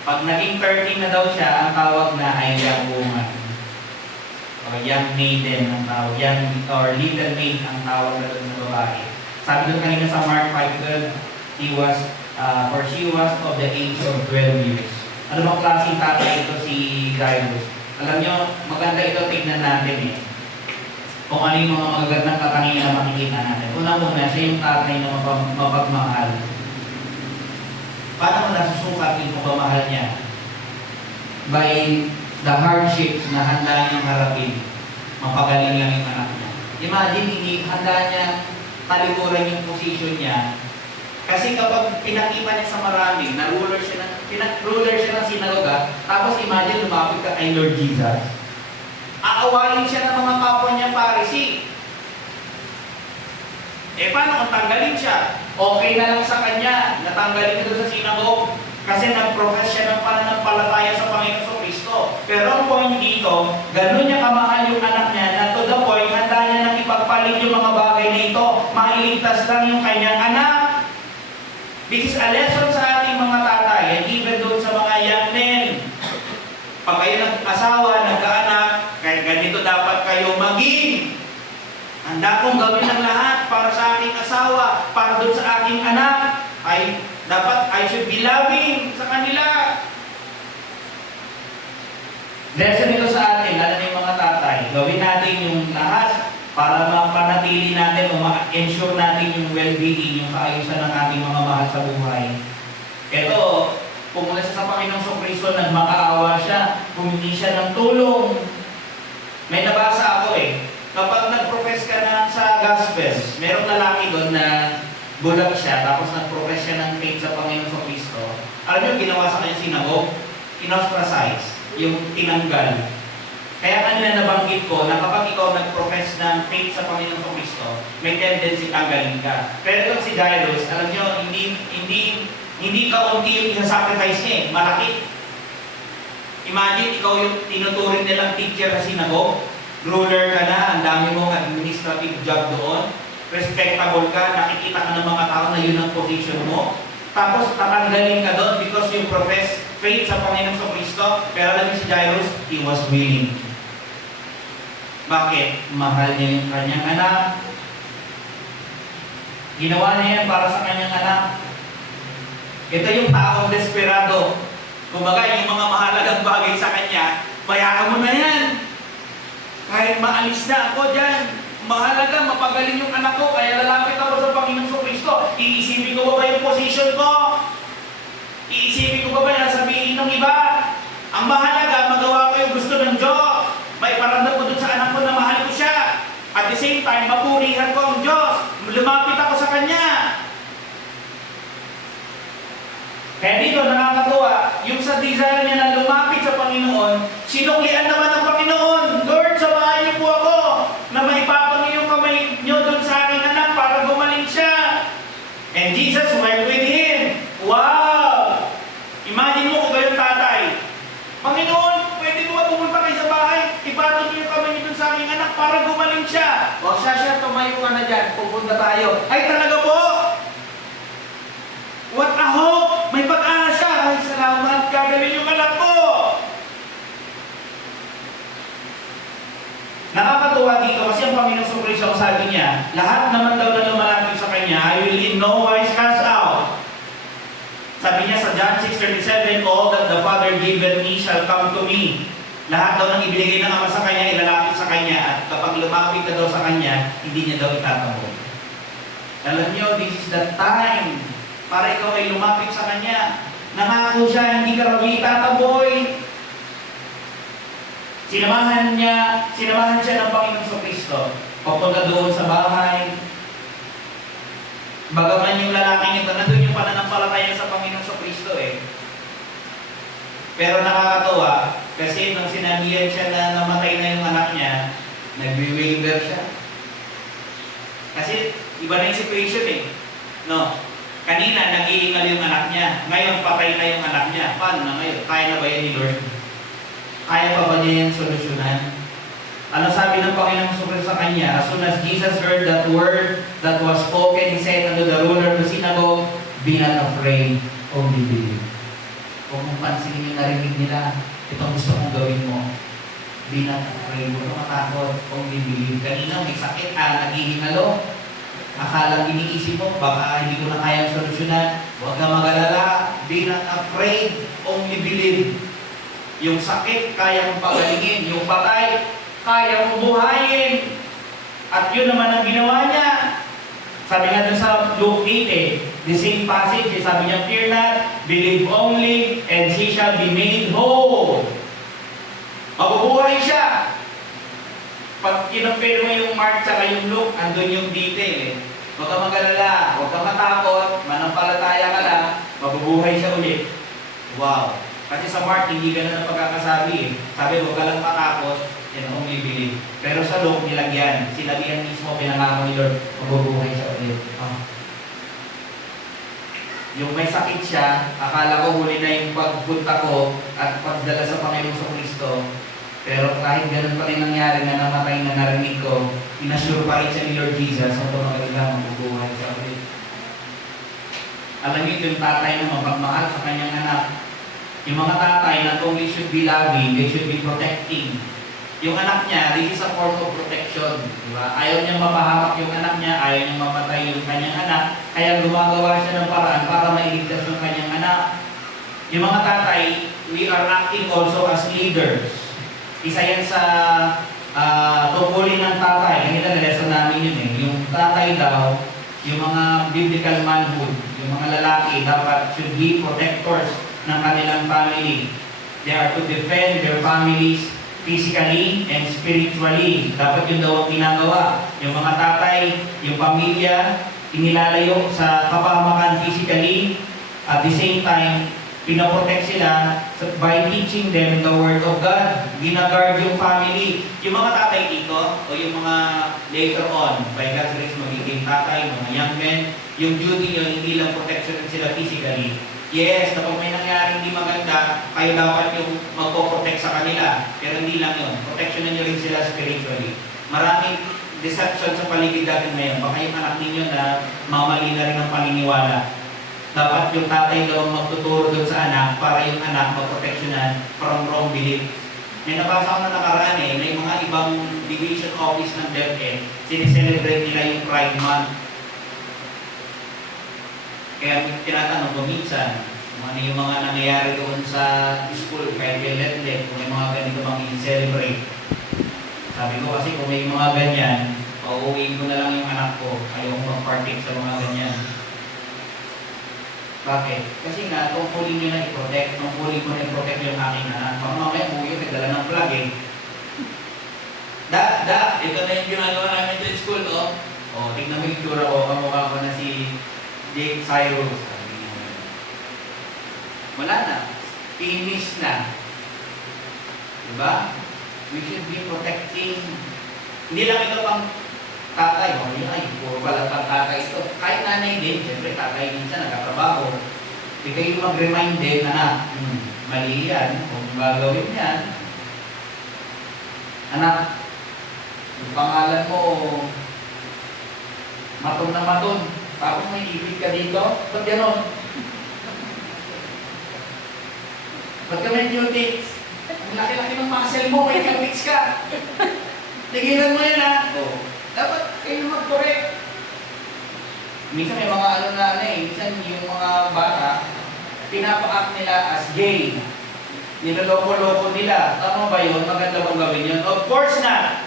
Pag naging 13 na daw siya, ang tawag na ay young woman, o young maiden ang tawag, or little maid ang tawag na doon sa babae. Sabi doon kanina sa Mark 5:12, for she was of the age of 12 years. Ano bang klaseng tatay ito si Jairus? Alam nyo, maganda ito tignan natin kung ano yung mga magagandang katangian na makikita natin. Una-una, siya yung tatay na mapagmahal. Paano mo nasusukat yung pagmamahal niya? By the hardships na handa niyang harapin, mapagaling lang yung anak niya. Imagine, hindi handa niya talikuran yung position niya. Kasi kapag pinakipan niya sa marami, ruler siya ng sinagoga, tapos imagine lumapit ka kay Lord Jesus. Aawayin siya ng mga kapwa niya Pharisee. Paano kung tanggalin siya? Okay na lang sa kanya, natanggalin niya doon sa sinagogue. Kasi nag-profess siya ng pananampalataya sa Panginoon Kristo. Pero ang point dito, ganun niya kamahal yung anak niya na to the point, handa niya nang ipagpalit yung mga bagay na ito. Mailigtas lang yung kanyang anak. This is a lesson sa ating mga tatay, and even doon sa mga young men. Pag kayo nag-asawa, nagkaanak, kaya ganito dapat kayo maging. Handa kong gawin ang lahat para sa aking asawa, para doon sa aking anak. I should be loving sa kanila. Lesson ito sa atin, lalo na yung mga tatay. Gawin natin yung lahat para mapanatili natin o ma-ensure natin yung well-being, yung kaayusan ng ating mga mahal sa buhay. Ito, pumunta siya sa Panginoong Kristo, nagmakaawa siya, humingi siya ng tulong. May nabasa ako kapag nag-profess ka na sa Gospels, merong lalaki doon na bulag siya, tapos nag-profess siya ng faith sa Panginoong Kristo. Alam niyo, ginawa sa kanya sinagogue, in-ostracize, yung tinanggal. Kaya kanina nabanggit ko na kapag ikaw nag-profess ng faith sa Panginoong Kristo, may tendency tanggalin ka. Pero itong si Jairus, alam nyo, hindi kaunti yung isa-sacrifice niya eh, malaki. Imagine, ikaw yung tinuturing nilang teacher sa sinagogue, ruler ka na, ang dami mong administrative job doon, respectable ka, nakikita ka ng mga tao na yun ang position mo, tapos tatanggalin ka doon because you profess faith sa Panginoong Kristo, pero alam niyo si Jairus, he was willing. Bakit? Mahal niya yung kanyang anak. Ginawa niya yan para sa kanyang anak. Ito yung taong desperado. Kumbaga, yung mga mahalagang bagay sa kanya, bayaan mo na yan. Kahit maalis na ako dyan, mahalaga, mapagaling yung anak ko, kaya lalapit ako sa Panginoong Kristo. Iisipin ko ba yung position ko? Iisipin ko ba yung sabihin ng iba? Ang mahalaga, magawa ko yung gusto ng Diyos. May paramdam ko dun sa anak ko na mahal ko siya. At the same time, mapurihan ko ang Diyos. Lumapit ako sa Kanya. Kaya dito, nakakatuwa, yung sa desire niya na lumapit sa Panginoon, sinuklian naman ng Panginoon. Lord, samahan niyo po ako na maipapang yung kamay niyo doon sa aking anak para gumaling siya. And Jesus went with him. Wow! Imagine mo kung gayong tatay. Panginoon, pwede mo ba pumunta kayo sa bahay? Ipatong niyo yung kamay niyo doon sa aking anak para gumaling siya. O siya, tumayo ka na dyan. Pupunta tayo. Ay, talaga po? What a hope! May pag-asa! Ay, salamat! Gagaling yung anak ko! Nakakatuwa dito kasi ang Panginoong Kristo sabi niya, lahat naman daw na lumalapit sa Kanya, I will in no wise cast out. Sabi niya sa John 6:37, all that the Father given me shall come to me. Lahat daw ng ibinigay ng Ama sa Kanya, ilalapit sa Kanya, at kapag lumapit ka daw sa Kanya, hindi niya daw itatapon. Alam niyo, this is the time para ikaw ay lumapit sa Kanya. Nangako siya, hindi ka raw itataboy. Sinamahan siya ng Panginoong Kristo. Papunta doon sa bahay. Bagaman yung lalaking ito, nandun yung pananampalataya sa Panginoong Kristo eh. Pero nakakatawa, kasi nung sinabihan siya na namatay na yung anak niya, nagwi-waiver siya. Kasi iba na yung situation eh. No? Kanina, nag-iingal yung anak niya. Ngayon, patay na yung anak niya. Paano na ngayon? Kaya na ba yan ni Lord? Kaya pa ba niya yung solusyonan? Ano sabi ng Panginoong Kristo sa kanya? As soon as Jesus heard that word that was spoken, he said unto the ruler of the synagogue, be not afraid, only believe. Kung mong pansinin yung narinig nila, itong gusto mong gawin mo, be not afraid, huwag kang matakot, only believe. Kanina may sakit, naghihingalo. Akala iniisip mo, baka hindi ko na kayang solusyonan. Huwag kang mag-alala, be not afraid, only believe. Yung sakit, kaya mong pagalingin. Yung patay, kaya mong buhayin. At yun naman ang ginawa niya. Sabi nga dun sa Luke 8, the same passage, sabi niya, fear not, believe only, and she shall be made whole. Mabubuhay siya. Pag kinumpir mo yung Mark at yung Luke, andun yung detail eh. Huwag kang mag-alala, huwag kang matakot, manampalataya ka lang, mabubuhay siya ulit. Wow! Kasi sa Mark, hindi ganun ang pagkakasabi eh. Sabi, huwag ka lang matakot, and only believe. Pero sa Luke, nilagyan. Sinabihan mismo, pinangako ni Lord, mabubuhay siya ulit. Yung may sakit siya, akala ko huli na yung pagpunta ko at pagdala sa Panginoong Kristo. Pero kahit ganun pa rin nangyari na namatay na narinig ko, inassure pa rin siya ni Lord Jesus na tumagalang mabubuhay siya ulit. Alam niyo, yung tatay na mapagmahal sa kanyang anak. Yung mga tatay not only should be loving, they should be protecting. Yung anak niya, this is a form of protection. Diba? Ayaw niyang mapahamak yung anak niya, ayaw niyang mamatay yung kanyang anak, kaya gumagawa siya ng paraan para mailigtas yung kanyang anak. Yung mga tatay, we are acting also as leaders. Isa yan sa tungkulin ng tatay. Kanina na-lesson namin yun eh. Yung tatay daw, yung mga biblical manhood, yung mga lalaki, dapat should be protectors ng kanilang family. They are to defend their families physically and spiritually. Dapat yun daw ang ginagawa. Yung mga tatay, yung pamilya, inilalayo sa kapahamakan physically. At the same time, Pinaprotect sila by teaching them the Word of God. Ginaguard yung family. Yung mga tatay dito, o yung mga later on, by God's grace, magiging tatay, mga young men, yung duty nyo, hindi lang protection sila physically. Yes, kapag may nangyari hindi maganda, kayo dapat yung magpo-protect sa kanila. Pero hindi lang yun. Protection nyo rin sila spiritually. Maraming deception sa paligid natin ngayon. Baka yung anak ninyo na mamali na rin ang paniniwala. Dapat yung tatay daw magtuturo doon sa anak para yung anak maproteksyonan from wrong belief. May nabasa ko na nakaraan may mga ibang division office ng DepEd, sineselebrate nila yung Pride Month. Kaya tinatanong ko minsan, kung ano yung mga nangyayari doon sa school, kahit yung let-let, kung may mga ganito bang i-celebrate. Sabi ko kasi kung may mga ganyan, pauuwiin ko na lang yung anak ko, ayaw kong mag-partake sa mga ganyan. Bakit? Kasi nga, tungkulin nyo na i-protect, tungkulin ko na i-protect yung aking anak. Mamaya mo yun, nagdala ng plug ito na yung ginagawa namin sa school, tignan mo yung tura ko, kamukha ko na si Jake Cyrus. Wala na. Finish na. Diba? We should be protecting. Hindi lang ito pang tatay, puro pala pang tatay ito. Kahit nanay din, siyempre tatay minsan nagkatrabaho. Hindi kayo mag-remind din na mali yan, kung gagawin yan. Anak, yung pangalan mo, Maton na Maton. Tapos may ibig ka dito, ba't gano'n? Ba't ka may cutics? Ang laki-laki ng muscle mo, may cutics ka. Tigilan mo yan dapat kayo mag-correct. Minsan may mga minsan yung mga bata, pinapa-act nila as gay. Niloloko-loko nila. Tama ba yun? Maganda bang gawin yun? Of course not!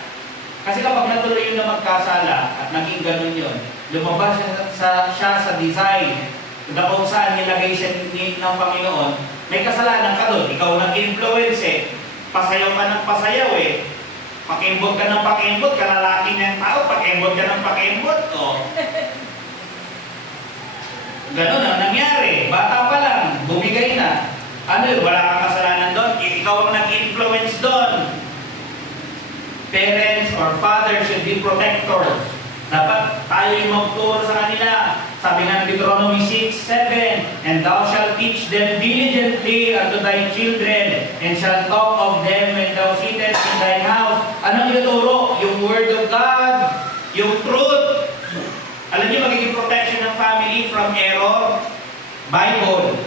Kasi kapag natuloy yun na magkasala at naging ganun yun, lumabas siya sa design na kung saan nilagay siya ng Panginoon, may kasalanan ka doon. Ikaw nag-influence pasayaw ka ng pasayaw pakimbot ka ng pakimbot, kalalaki ng tao, pakimbot ka ng pakimbot, Ganun ang nangyari. Bata pa lang, bumigay na. Wala kang kasalanan doon. Ikaw ang nag-influence doon. Parents or fathers should be protectors. Dapat tayo yung magturo sa kanila. Sabi nga ng Deuteronomy 6:7, "And thou shalt teach them diligently unto thy children, and shalt talk of them when thou sittest in thine house." Anong ituturo? Yung Word of God, yung truth. Alam niyo, magiging protection ng family from error? Bible.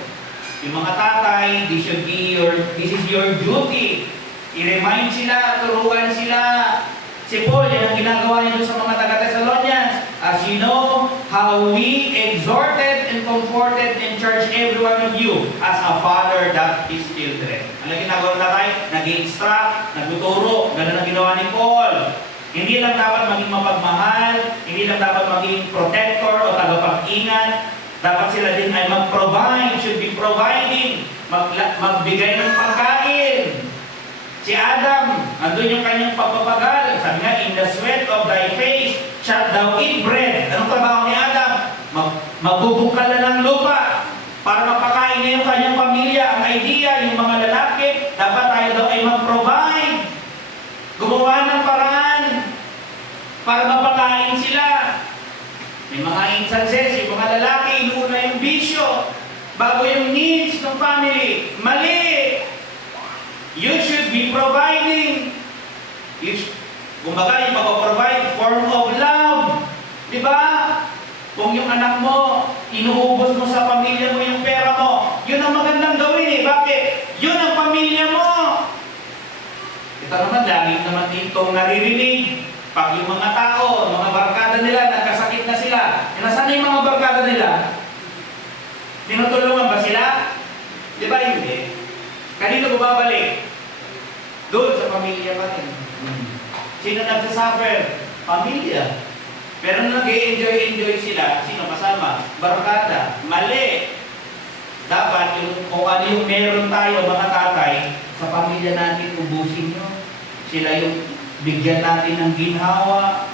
Yung mga tatay, this is your duty. I-remind sila, turuan sila. Si Paul, yan ang ginagawa niya sa mga taga-Thessalonians. As you know, how we exhorted and comforted and charged every one of you as a father that his children. Ano ginagawa na tayo? Nag-instruct, nagtuturo. Ganun ang ginawa ni Paul. Hindi lang dapat maging mapagmahal, hindi lang dapat maging protector o tagapag-ingat. Dapat sila din ay mag-provide, should be providing, magbigay ng pagkain. Si Adam, andun yung kanyang pagpapagal. Sabi nga, in the sweat of thy face shalt thou eat bread. Anong trabaho ni Adam? Magbubukal na ng lupa para mapakain niya yung kanyang pamilya. Ang idea, yung mga lalaki, dapat tayo daw ay mag-provide. Gumawa ng paraan para mapakain sila. May mga instances, yung mga lalaki, inuuna yung bisyo bago yung needs ng family. Mali! You should be providing. Kumbaga, yung pag-provide, form of love. Diba? Kung yung anak mo, inuubos mo sa pamilya mo yung pera mo, yun ang magandang gawin Bakit? Yun ang pamilya mo. Ito naman, lagi naman ditong naririnig. Pag yung mga tao, mga barkada nila, nagkasakit na sila. Nasaan yung mga barkada nila? Tinutulungan ba sila? Di ba hindi? Kanino bumabalik? Doon sa pamilya pa rin. Sino nagsasuffer? Pamilya. Pero nag-enjoy sila, sino kasama? Barkada. Mali. Dapat kung ano yung meron tayo, mga tatay, sa pamilya natin, ubusin nyo. Sila yung bigyan natin ng ginhawa.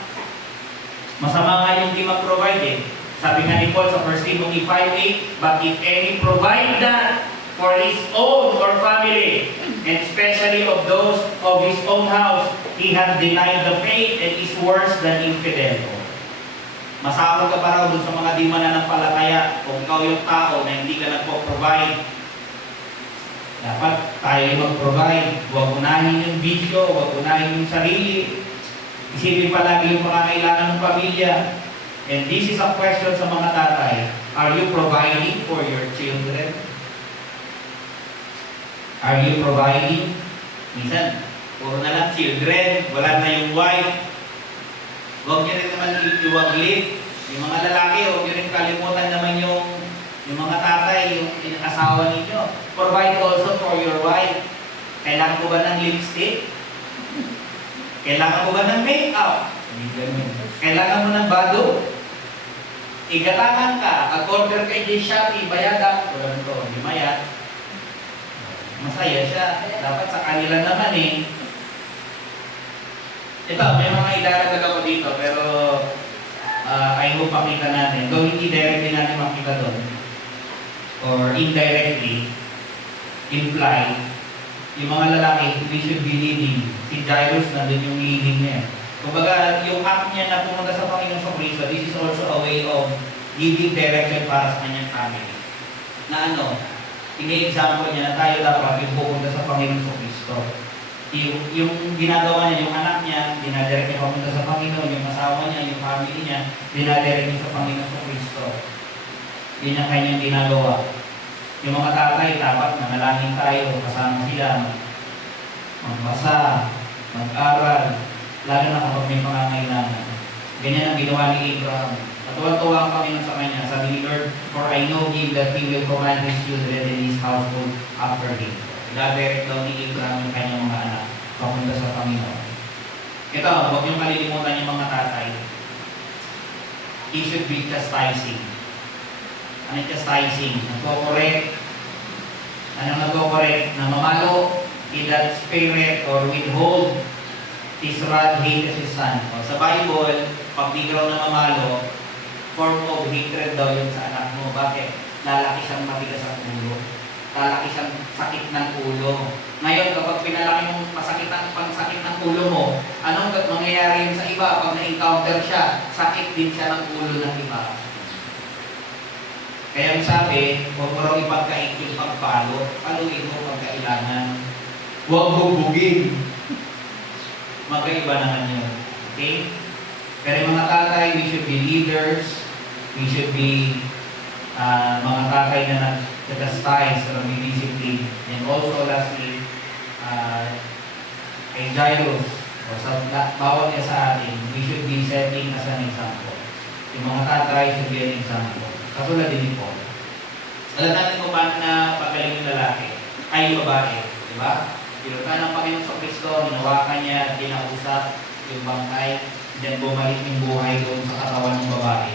Masama nga yung di mag-provide Sabi nga ni Paul sa 1 Timothy 5:8, "But if any provide that, for his own or family, and especially of those of his own house, he hath denied the faith and is worse than infidel. Masakot ka pa raw dun sa mga di mananampalataya kung ikaw yung tao na hindi ka nagpo-provide. Dapat tayo mag-provide. Huwag unahin yung bisyo, huwag unahin yung sarili. Isipin palagi yung pangangailangan ng pamilya. And this is a question sa mga tatay. Are you providing for your children? Are you providing? Minsan, puro na lang children, wala na yung wife. Huwag nyo rin naman iwaglit. Yung mga lalaki, huwag nyo rin kalimutan naman yung mga tatay, yung asawa ninyo. Provide also for your wife. Kailangan ko ba ng lipstick? Kailangan ko ba ng make-up? Kailangan mo ng bado? Igatangan ka,ag-order kay Shopee, bayada. Walang to, di mayat. Masaya siya. Dapat sa kanila naman eh. Ito, may mga ilalagag ako dito, pero I hope makita natin. Though hindi directly natin makita doon, or indirectly, imply, yung mga lalaki, we should be leading. Si Jairus, nandun yung leading niya. Kumbaga, yung act niya na pumunta sa Panginoon sa Kristo, this is also a way of giving direction para sa kanyang family. Na ano, ini-example niya na tayo dapat yung pupunta sa Panginoon sa Kristo. Yung ginagawa niya, yung anak niya, dinadirect niya papunta sa Panginoon, yung asawa niya, yung family niya, dinadirect niya sa Panginoon sa Kristo. Yun ang kanyang ginagawa. Yung mga tatay, dapat manalangin tayo, kasama sila, magbasa, mag-aral, lalo na kapag may pangangailangan. Ganyan ang ginawa ni Abraham. Natuwa-tuwa ang Panginoon sa kanya. Sabi ni Lord, for I know him that he will command his children and his household after him. Dadirect daw ni Abraham yung kanyang mga anak papunta sa Panginoon. Ito, huwag niyong kalilimutan yung mga tatay. He should be chastising. Ano chastising? Nagko-correct. Anong nagko-correct? Na mamalo, in that spirit or withhold his wrath, hate his son. O, sa Bible, pag di ka na mamalo, form of hatred daw yun sa anak mo. Bakit? Lalaki siyang matigas ang ulo. Lalaki siyang sakit ng ulo. Ngayon, kapag pinalaki mong pangsakit ng ulo mo, anong mangyayari yun sa iba? Pag na-encounter siya, sakit din siya ng ulo ng iba. Kaya ang sabi, huwag mo raw ipagkait yung pagpalo. Paluin mo pag kailangan. Huwag bubugin. Magkaiba naman yun. Okay? Pero yung mga tatay, we should be leaders. We should be mga tatay na nag-chastise or nag-discipline. And also lastly, kay Jairus, o sa bawat niya sa atin, we should be setting as an example. Yung mga tatay should be an example. Katulad din ni Paul. Alam natin kung paano na pagaling yung lalaki ay yung babae. Diba? Pinunta ng Panginoon sa Kristo, hinawakan niya, kinausap yung bangkay, then bumalik yung buhay doon sa katawan ng babae.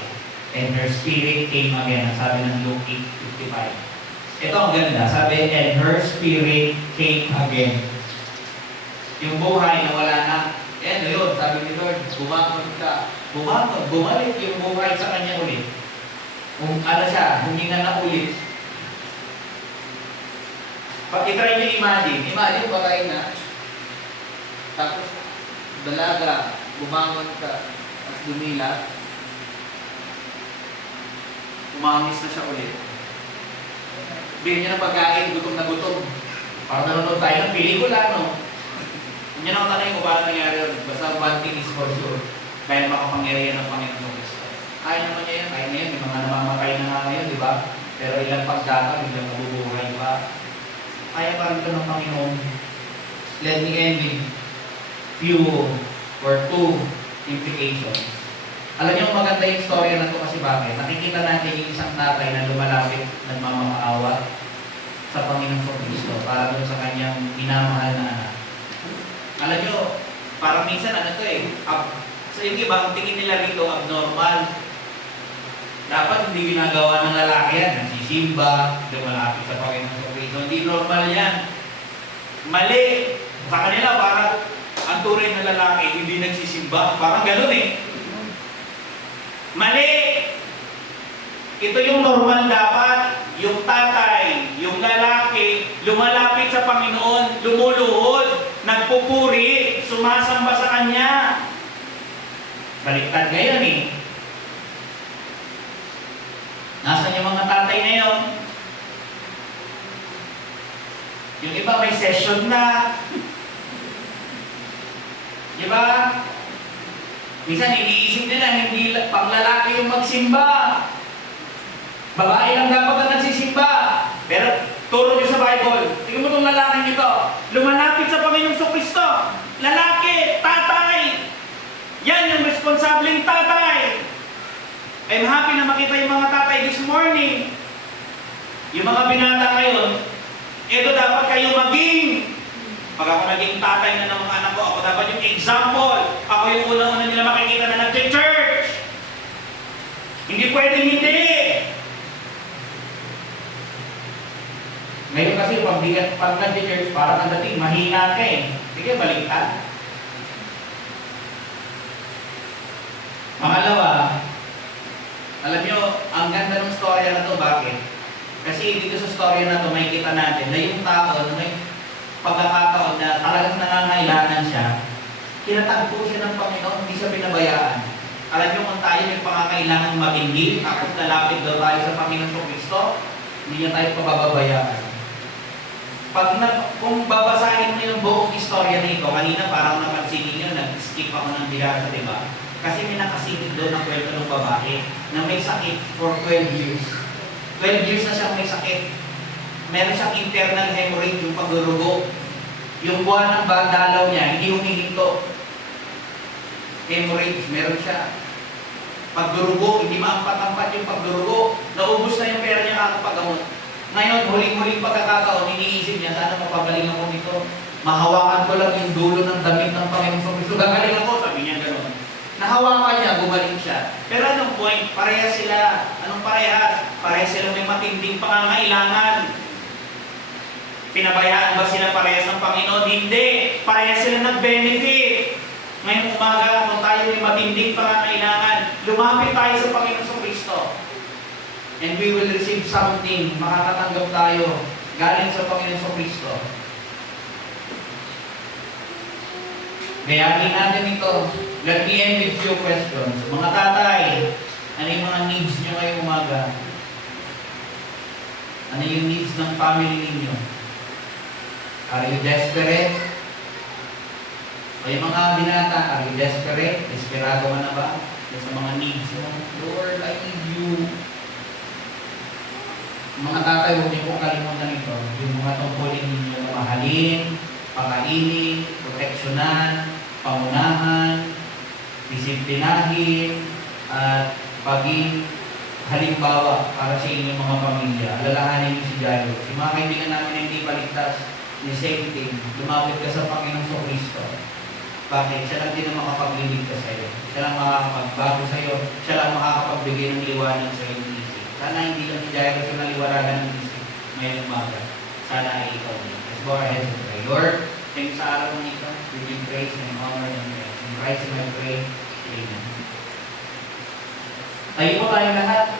And her spirit came again. Sabi ng Luke 8:55. Ito ang ganda. Sabi, and her spirit came again. Yung buhay na wala na. Ano yun? Sabi ni Lord, bumangon ka. Bumangon. Bumalik yung buhay sa kanya ulit. Kung ano siya, huminga na ulit. Pag i-try nyo imagine patay na. Tapos, dalaga, bumangon ka, tapos dumila. Umamis na siya ulit. Bigyan niya ng pagkain, gutom na gutom. Para nanonood tayo ng pelikula, no? Hindi na ako tanay kung paano nangyari yun. Basta one thing is for sure. Kaya makapangyarihan ng Panginoon sa Kristo. Kaya naman niya yan, kaya na yan. May mga namamatay na nga ngayon, di ba? Pero ilang pagdata, biglang mabubuhay pa. Kaya pa rin ito ng Panginoon. Let me end with few or two implications. Alam niyo, maganda yung story na ito kasi bakit? Nakikita natin yung isang tatay na lumalapit, nagmamaawa sa Panginoon sa Kristo para doon sa kanyang minamahal na anak. Alam niyo, parang minsan ano ito so yung iba, ang tingin nila rito abnormal. Dapat hindi ginagawa ng lalaki yan. Nagsisimba, lumalapit sa Panginoon sa Kristo. Hindi normal yan. Mali. Sa kanila, parang ang tunay na lalaki, hindi nagsisimba. Parang gano'n eh. Mali! Ito yung normal dapat. Yung tatay, yung lalaki, lumalapit sa Panginoon, lumuluhod, nagpupuri, sumasamba sa Kanya. Baliktad ngayon eh. Nasaan yung mga tatay ngayon? Yung iba may session na. Diba? Minsan iniisip nila hindi panglalaki yung magsimba. Babae lang dapat na nagsisimba. Pero turo nyo sa Bible. Tingnan mo itong lalaking ito. Lumalapit sa Panginoong Kristo. Lalaki, tatay. Yan yung responsableng tatay. I'm happy na makita yung mga tatay this morning. Yung mga binata ngayon, ito dapat kayo maging. Pag ako naging tatay na ng mga anak ko, ako dapat yung example. Ako yung unang-una nila makikita na nag-church. Hindi pwedeng hindi. Ngayon kasi pag nag-church, parang ang dating, mahina ka eh. Sige, baliktad. Pangalawa, alam nyo, ang ganda ng storya na to, bakit? Kasi dito sa storya na to, may kita natin na yung tao na may pagkakataon na talagang nangangailangan siya, kinatagpo siya ng Panginoon, hindi siya pinabayaan. Alam nyo, kung tayo may pangangailangan matindi, at lalapit daw tayo sa Panginoon Kristo, hindi niya tayo pababayaan. Kung babasahin mo yung buong istorya na ito, kanina parang napansin niyo, nag-skip ako ng bigata, di ba? Kasi may nakasigit doon na kwento ng babae na may sakit for 12 years. 12 years na siyang may sakit. Meron siyang internal hemorrhage, yung pagdurugo. Yung buwan ng dalaw niya, hindi humihinto. Hemorrhage, meron siya. Pagdurugo, hindi maampat-ampat yung pagdurugo. Naubos na yung pera niya kakapagamot. Ngayon, huling-huling pagkakataon, iniisip niya, sana mapagaling ako nito. Mahawakan ko lang yung dulo ng damit ng Panginoon Kristo. Gagaling ako, sabi niya gano'n. Nahawakan niya, gumaling siya. Pero anong point? Parehas sila. Anong parehas? Parehas sila may matinding pangangailangan. Pinabayaan ba sila parehas ng Panginoon? Hindi. Parehas sila nag-benefit. Ngayong umaga, kung tayo may matinding pangangailangan, lumapit tayo sa Panginoon Kristo. And we will receive something. Makakatanggap tayo galing sa Panginoon Kristo. Gayahin natin ito. Let me end with few questions. Mga tatay, ano yung mga needs nyo ngayong umaga? Ano yung needs ng family ninyo? Are you desperate? O yung mga binata, are you desperate? Desperado ka na ba? Sa mga needs mo? Lord, I need you. Mga tatay, huwag niyo pong kalimutan ito. Yung mga tungkulin ninyo na mahalin, pakainin, proteksyonan, pangunahan, disiplinahin, at paging halimbawa para sa inyong mga pamilya. Alalahanin niyo si Jairo. Si mga kaibigan namin na hindi paligtas, ni same thing, lumapit ka sa Panginoong Kristo. Bakit? Siya lang din ang makapagliligtas sa iyo. Siya lang makakapagbago sa iyo. Siya lang makakapagbigay ng liwanag sa iyong isip. Sana hindi lang si Jairo siya naliwanagan ng isip ngayong umaga. Sana ay ikaw din. Let's go ahead and pray. Lord, thank you sa araw ng ito. We give praise and honor and praise. In Christ, I pray. Amen. Tayo po tayo lahat.